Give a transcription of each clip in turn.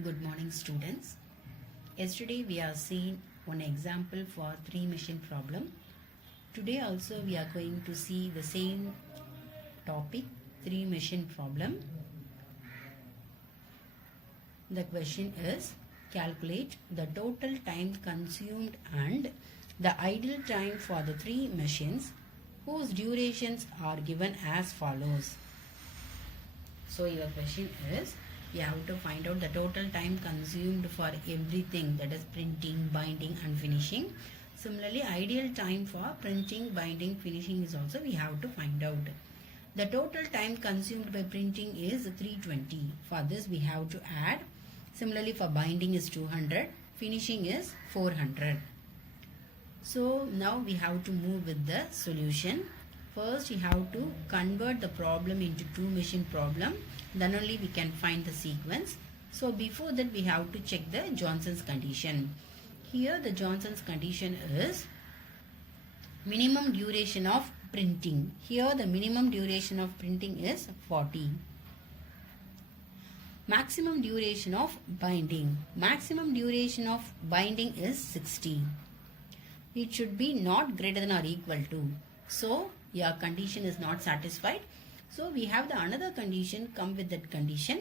Good morning, students. Yesterday we have seen one example for 3-machine problem. Today also we are going to see the same topic, 3-machine problem. The question is, calculate the total time consumed and the idle time for the 3 machines whose durations are given as follows. So your question is, you have to find out the total time consumed for everything, that is printing, binding and finishing. Similarly, ideal time for printing, binding, finishing is also we have to find out. The total time consumed by printing is 320. For this we have to add. Similarly, for binding is 200, finishing is 400. So now we have to move with the solution. First you have to convert the problem into 2-machine problem. Then only we can find the sequence. So before that we have to check the Johnson's condition. Here the Johnson's condition is minimum duration of printing. Here the minimum duration of printing is 40. Maximum duration of binding. Maximum duration of binding is 60. It should be not greater than or equal to. So your condition is not satisfied. So we have the another condition come with that condition.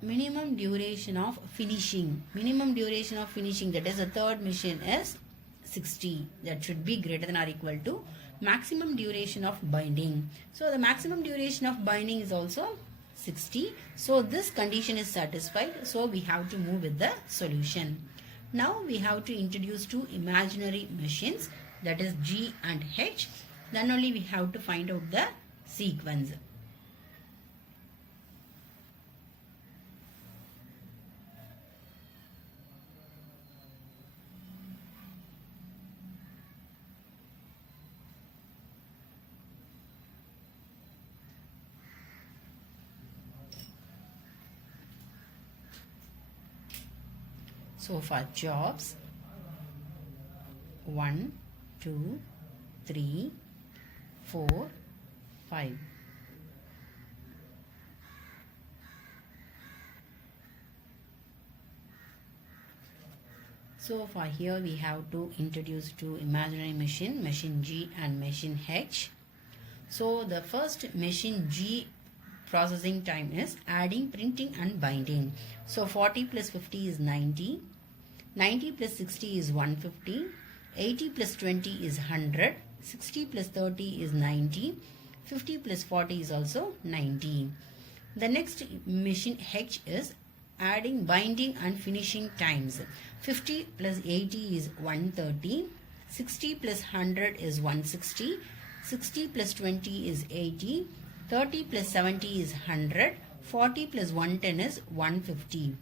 Minimum duration of finishing. Minimum duration of finishing, that is the third machine, is 60. That should be greater than or equal to maximum duration of binding. So the maximum duration of binding is also 60. So this condition is satisfied. So we have to move with the solution. Now we have to introduce 2 imaginary machines, that is G and H. Then only we have to find out the sequence. So for jobs, 1, 2, 3, 4, 5. So for here we have to introduce 2 imaginary machine, machine G and machine H. So the first machine G processing time is adding, printing and binding. So 40 plus 50 is 90. 90 plus 60 is 150. 80 plus 20 is 100. 60 plus 30 is 90. 50 plus 40 is also 90. The next machine H is adding, binding and finishing times. 50 plus 80 is 130. 60 plus 100 is 160. 60 plus 20 is 80. 30 plus 70 is 100. 40 plus 110 is 150.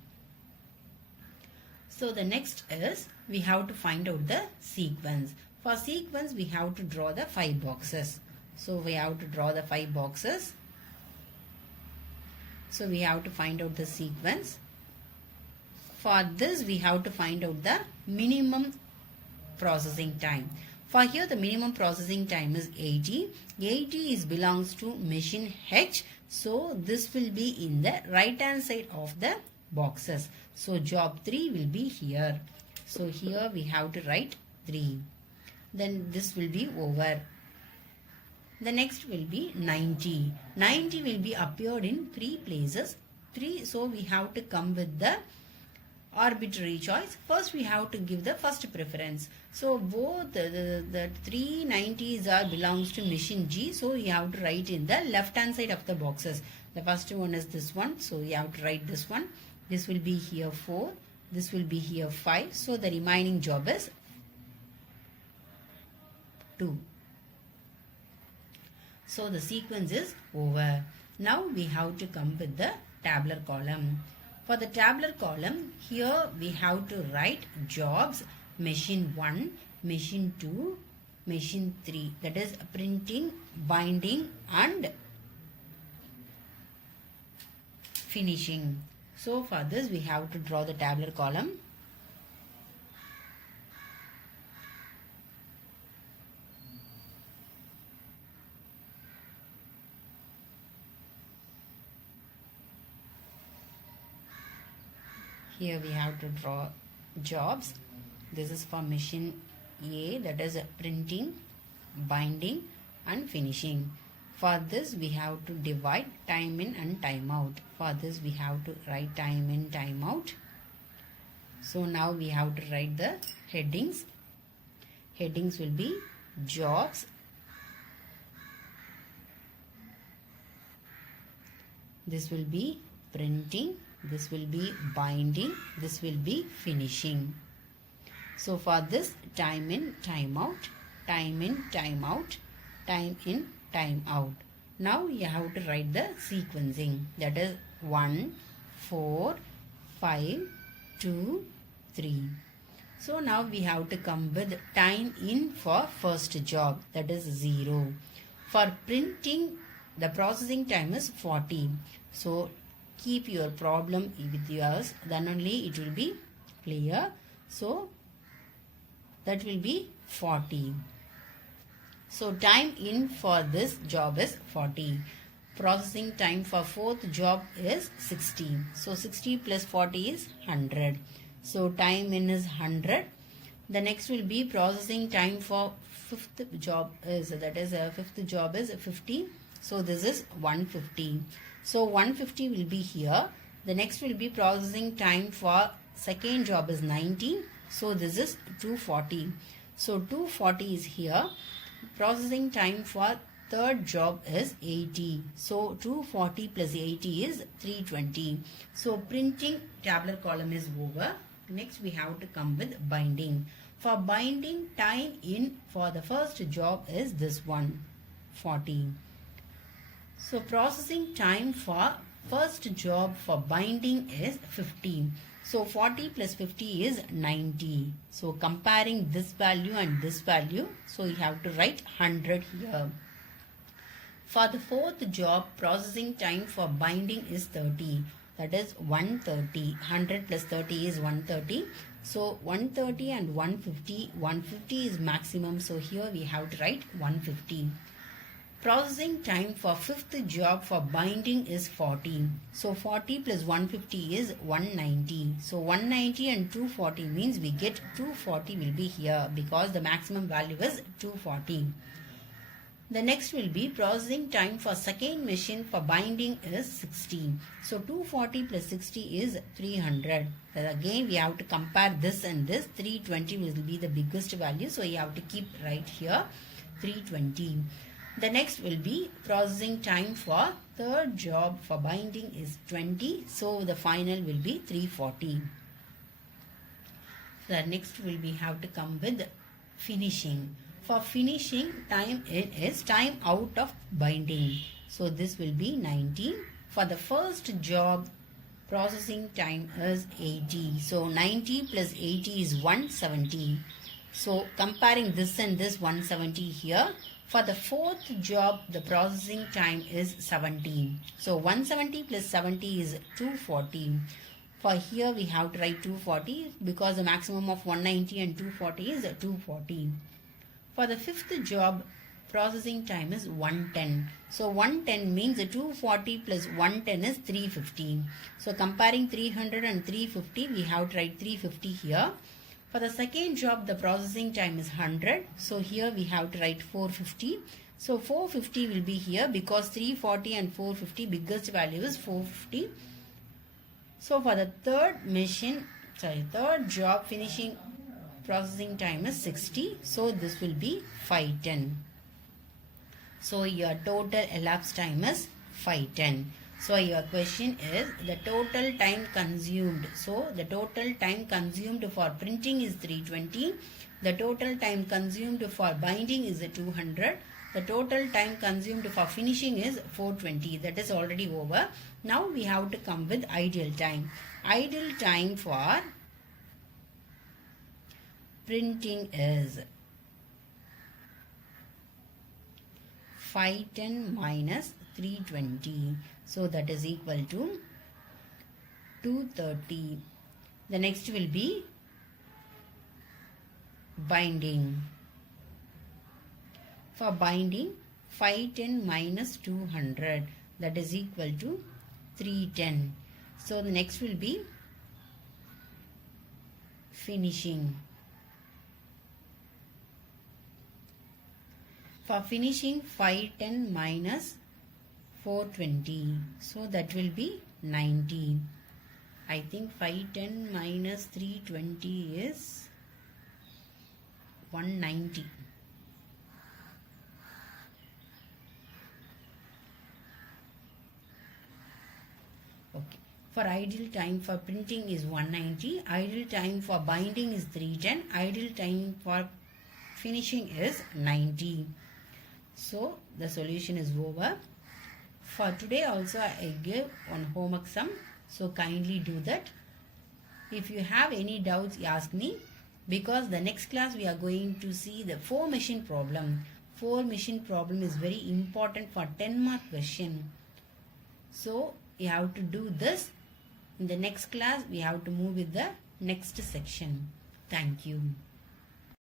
So the next is we have to find out the sequence. For sequence we have to draw the 5 boxes. So we have to draw the 5 boxes. So we have to find out the sequence. For this we have to find out the minimum processing time. For here the minimum processing time is 80. 80 belongs to machine H. So this will be in the right hand side of the boxes. So job 3 will be here. So here we have to write 3. Then this will be over. The next will be 90. 90 will be appeared in 3 places. 3. So we have to come with the arbitrary choice. First we have to give the first preference. So both the 3 90s are belongs to machine G. So you have to write in the left hand side of the boxes. The first one is this one. So you have to write this one. This will be here 4. This will be here 5. So the remaining job is 2. So the sequence is over. Now we have to come with the tabular column. For the tabular column, here we have to write jobs machine 1, machine 2, machine 3. That is printing, binding and finishing. So for this we have to draw the tabular column. Here we have to draw jobs. This is for machine A, that is printing, binding and finishing. For this we have to divide time in and time out. For this we have to write time in, time out. So now we have to write the headings. Headings will be jobs, this will be printing, this will be binding, this will be finishing. So for this, time in, time out, time in, time out, time in, time out. Now you have to write the sequencing, that is 1, 4, 5, 2, 3. So now we have to come with time in for first job, that is 0. For printing, the processing time is 40. So keep your problem with yours, then only it will be clear. So that will be 40. So time in for this job is 40. Processing time for fourth job is 60. So 60 plus 40 is 100. So time in is 100. The next will be processing time for fifth job is, that is fifth job is 50. So this is 150. So 150 will be here. The next will be processing time for second job is 90. So this is 240. So 240 is here. Processing time for third job is 80. So 240 plus 80 is 320. So printing tabular column is over. Next we have to come with binding. For binding, time in for the first job is this one, 40. So processing time for first job for binding is 50. So 40 plus 50 is 90. So comparing this value and this value, so you have to write 100 here. For the fourth job, processing time for binding is 30. That is 130. 100 plus 30 is 130. So 130 and 150. 150 is maximum. So here we have to write 150. Processing time for fifth job for binding is 40. So 40 plus 150 is 190. So 190 and 240 means we get 240 will be here because the maximum value is 240. The next will be processing time for second machine for binding is 60. So 240 plus 60 is 300. Then again we have to compare this and this. 320 will be the biggest value. So you have to keep right here 320. The next will be processing time for third job for binding is 20. So the final will be 340. The next will be have to come with finishing. For finishing, time in is time out of binding. So this will be 90. For the first job, processing time is 80. So 90 plus 80 is 170. So comparing this and this 170 here. For the fourth job, the processing time is 17. So 170 plus 70 is 240. For here we have to write 240 because the maximum of 190 and 240 is 240. For the fifth job, processing time is 110. So 110 means 240 plus 110 is 350. So comparing 300 and 350, we have to write 350 here. For the second job, the processing time is 100. So here we have to write 450. So 450 will be here because 340 and 450 biggest value is 450. So for the third job finishing processing time is 60. So this will be 510. So your total elapsed time is 510. So your question is the total time consumed. So the total time consumed for printing is 320. The total time consumed for binding is 200. The total time consumed for finishing is 420. That is already over. Now we have to come with ideal time. Ideal time for printing is 510 minus 320. So that is equal to 230. The next will be binding. For binding, 510 minus 200. That is equal to 310. So the next will be finishing. For finishing, 510 minus 420. So that will be 90. I think 510 minus 320 is 190. Okay. For idle time for printing is 190. Idle time for binding is 310. Idle time for finishing is 90. So the solution is over. For today also I give one homework sum. So kindly do that. If you have any doubts, ask me. Because the next class we are going to see the 4 machine problem. 4 machine problem is very important for 10 mark question. So you have to do this. In the next class we have to move with the next section. Thank you.